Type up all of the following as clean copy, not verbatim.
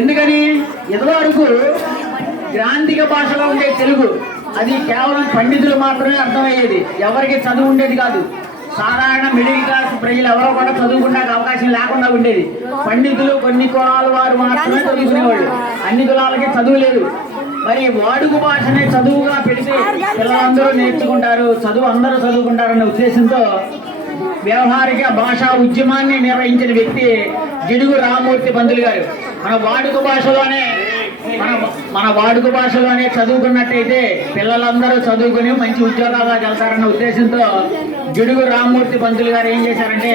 ఎందుకని ఇదివరకు గ్రాంధిక భాషలో ఉండే తెలుగు అది కేవలం పండితులు మాత్రమే అర్థమయ్యేది, ఎవరికి చదువు ఉండేది కాదు. సాధారణ మిడిల్ క్లాస్ ప్రజలు ఎవరో కూడా చదువుకునే అవకాశం లేకుండా ఉండేది. పండితులు కొన్ని కులాల వారు మాత్రమే చదువుకునేవాళ్ళు, అన్ని కులాలకి చదువు లేదు. మరి వాడుక భాషనే చదువుగా పెడితే పిల్లలందరూ నేర్చుకుంటారు, చదువు అందరూ చదువుకుంటారన్న ఉద్దేశంతో వ్యవహారిక భాషా ఉద్యమాన్ని నిర్వహించిన వ్యక్తి జిడుగు రామమూర్తి పంతులు గారు. మన వాడుక భాషలోనే చదువుకున్నట్టయితే పిల్లలందరూ చదువుకుని మంచి ఉద్యోగాలకు వెళ్తారన్న ఉద్దేశంతో జిడుగు రామమూర్తి పంతులు గారు ఏం చేశారంటే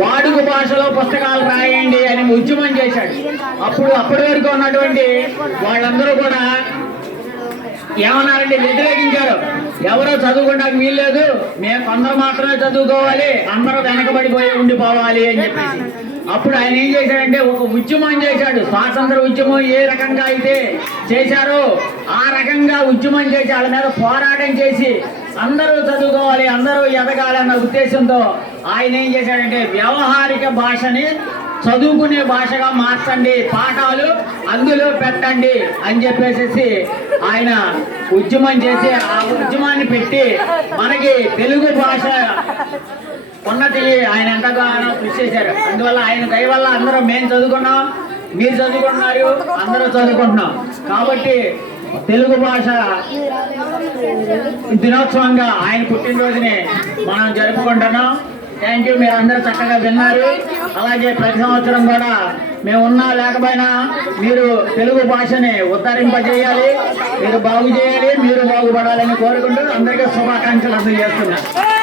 వాడుక భాషలో పుస్తకాలు రాయండి అని ఉద్యమం చేశాడు. అప్పటి వరకు ఉన్నటువంటి వాళ్ళందరూ కూడా ఏమన్నారంటే వ్యతిరేకించారు. ఎవరో చదువుకోవడానికి వీల్లేదు, మేము కొందరు మాత్రమే చదువుకోవాలి, అందరూ వెనకబడిపోయి ఉండిపోవాలి అని చెప్పేసి. అప్పుడు ఆయన ఏం చేశాడంటే ఒక ఉద్యమం చేశాడు. స్వాతంత్ర ఉద్యమం ఏ రకంగా అయితే చేశారో ఆ రకంగా ఉద్యమం చేసి వాళ్ళ మీద పోరాటం చేసి అందరూ చదువుకోవాలి, అందరూ ఎదగాలి అన్న ఉద్దేశంతో ఆయన ఏం చేశాడంటే వ్యవహారిక భాషని చదువుకునే భాషగా మార్చండి, పాఠాలు అందులో పెట్టండి అని చెప్పేసి ఆయన ఉద్యమం చేసి ఆ ఉద్యమాన్ని పెట్టి మనకి తెలుగు భాష ఉన్నతి ఆయన ఎంతగానో కృషి చేశారు. అందువల్ల ఆయన దయ వల్ల అందరూ మేము చదువుకున్నాం, మీరు చదువుకుంటున్నారు, అందరూ చదువుకుంటున్నాం. కాబట్టి తెలుగు భాష దినోత్సవంగా ఆయన పుట్టినరోజుని మనం జరుపుకుంటున్నాం. థ్యాంక్ యూ, మీరు అందరూ చక్కగా విన్నారు. అలాగే ప్రతి సంవత్సరం కూడా మేము ఉన్నా లేకపోయినా మీరు తెలుగు భాషని ఉద్ధరింపజేయాలి, మీరు బాగు చేయాలి, మీరు బాగుపడాలని కోరుకుంటూ అందరికీ శుభాకాంక్షలు అందజేస్తున్నాం.